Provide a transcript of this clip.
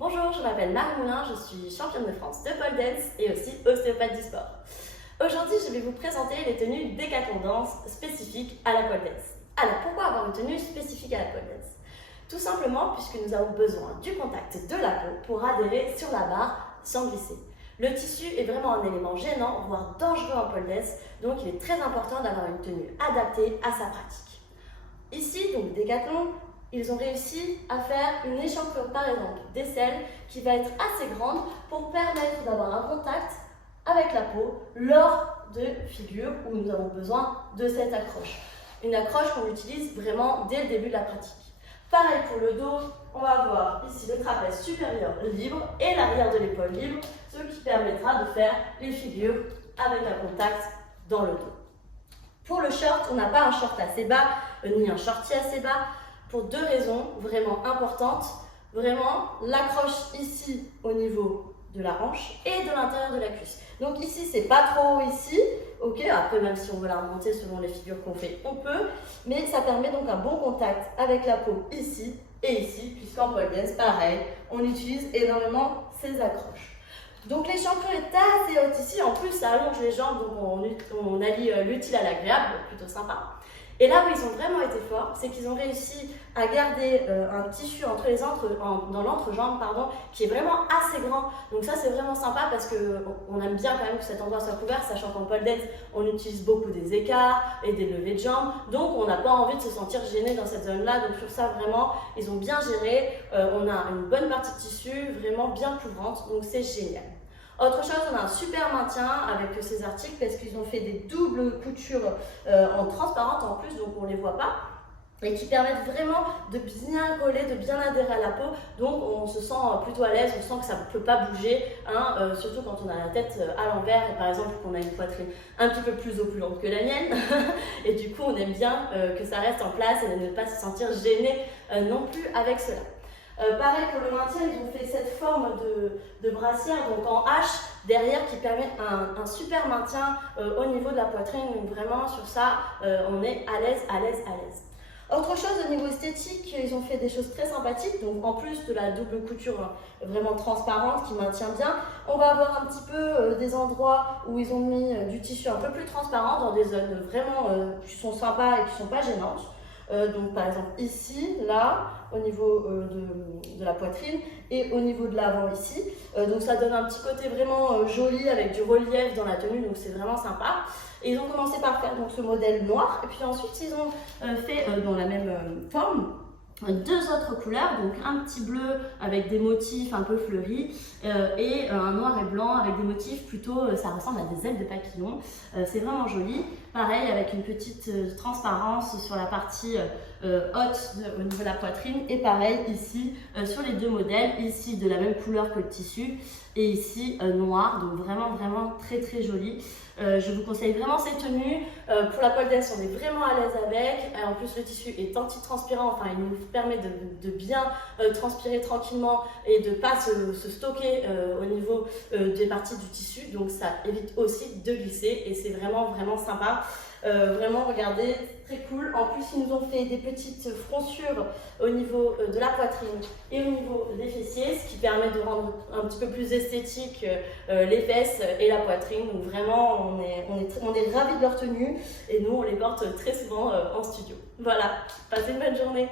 Bonjour, je m'appelle Marie Moulin, je suis championne de France de pole dance et aussi ostéopathe du sport. Aujourd'hui, je vais vous présenter les tenues Decathlon Danse spécifiques à la pole dance. Alors, pourquoi avoir une tenue spécifique à la pole dance? Tout simplement puisque nous avons besoin du contact de la peau pour adhérer sur la barre sans glisser. Le tissu est vraiment un élément gênant, voire dangereux en pole dance, donc il est très important d'avoir une tenue adaptée à sa pratique. Ici, donc Decathlon, ils ont réussi à faire une échancrure par exemple d'aisselle qui va être assez grande pour permettre d'avoir un contact avec la peau lors de figures où nous avons besoin de cette accroche. Une accroche qu'on utilise vraiment dès le début de la pratique. Pareil pour le dos, on va avoir ici le trapèze supérieur libre et l'arrière de l'épaule libre, ce qui permettra de faire les figures avec un contact dans le dos. Pour le short, on n'a pas un short assez bas ni un shorty assez bas pour deux raisons vraiment importantes. Vraiment, l'accroche ici au niveau de la hanche et de l'intérieur de la cuisse. Donc ici, c'est pas trop haut ici. Ok, après même si on veut la remonter selon les figures qu'on fait, on peut. Mais ça permet donc un bon contact avec la peau ici et ici, puisqu'en pole dance, pareil, on utilise énormément ces accroches. Donc l'échancrure est assez haute ici, en plus ça allonge les jambes, donc on allie l'utile à l'agréable, plutôt sympa. Et là où ils ont vraiment été forts, c'est qu'ils ont réussi à garder un tissu dans l'entrejambe, qui est vraiment assez grand. Donc ça c'est vraiment sympa parce qu'on aime bien quand même que cet endroit soit couvert, sachant qu'en pole dance, on utilise beaucoup des écarts et des levées de jambes. Donc on n'a pas envie de se sentir gêné dans cette zone-là. Donc sur ça vraiment, ils ont bien géré. On a une bonne partie de tissu vraiment bien couvrante, donc c'est génial. Autre chose, on a un super maintien avec ces articles parce qu'ils ont fait des doubles coutures en transparente en plus, donc on ne les voit pas, et qui permettent vraiment de bien coller, de bien adhérer à la peau. Donc on se sent plutôt à l'aise, on sent que ça ne peut pas bouger, surtout quand on a la tête à l'envers et par exemple qu'on a une poitrine un petit peu plus opulente que la mienne. Et du coup, on aime bien que ça reste en place et de ne pas se sentir gêné non plus avec cela. Pareil pour le maintien, ils ont fait cette forme de brassière, donc en H derrière, qui permet un super maintien au niveau de la poitrine. Donc vraiment sur ça, on est à l'aise, à l'aise, à l'aise. Autre chose au niveau esthétique, ils ont fait des choses très sympathiques. Donc en plus de la double couture vraiment transparente qui maintient bien, on va avoir un petit peu des endroits où ils ont mis du tissu un peu plus transparent dans des zones vraiment qui sont sympas et qui ne sont pas gênantes. Donc par exemple ici, là, au niveau de la poitrine et au niveau de l'avant ici. Donc ça donne un petit côté vraiment joli avec du relief dans la tenue, donc c'est vraiment sympa. Et ils ont commencé par faire donc ce modèle noir et puis ensuite ils ont fait dans la même forme deux autres couleurs, donc un petit bleu avec des motifs un peu fleuris et un noir et blanc avec des motifs plutôt, ça ressemble à des ailes de papillon. C'est vraiment joli. Pareil avec une petite transparence sur la partie haute au niveau de la poitrine et pareil ici sur les deux modèles, ici de la même couleur que le tissu et ici noir, donc vraiment très très joli. Je vous conseille vraiment ces tenues. Pour la pole dance, on est vraiment à l'aise avec. En plus, le tissu est anti-transpirant, enfin, il nous permet de bien transpirer tranquillement et de ne pas se stocker au niveau des parties du tissu. Donc, ça évite aussi de glisser et c'est vraiment sympa. Vraiment, regardez, très cool. En plus, ils nous ont fait des petites froncures au niveau de la poitrine et au niveau des fessiers, ce qui permet de rendre un petit peu plus esthétique les fesses et la poitrine. Donc vraiment, on est ravis de leur tenue et nous, on les porte très souvent en studio. Voilà, passez une bonne journée.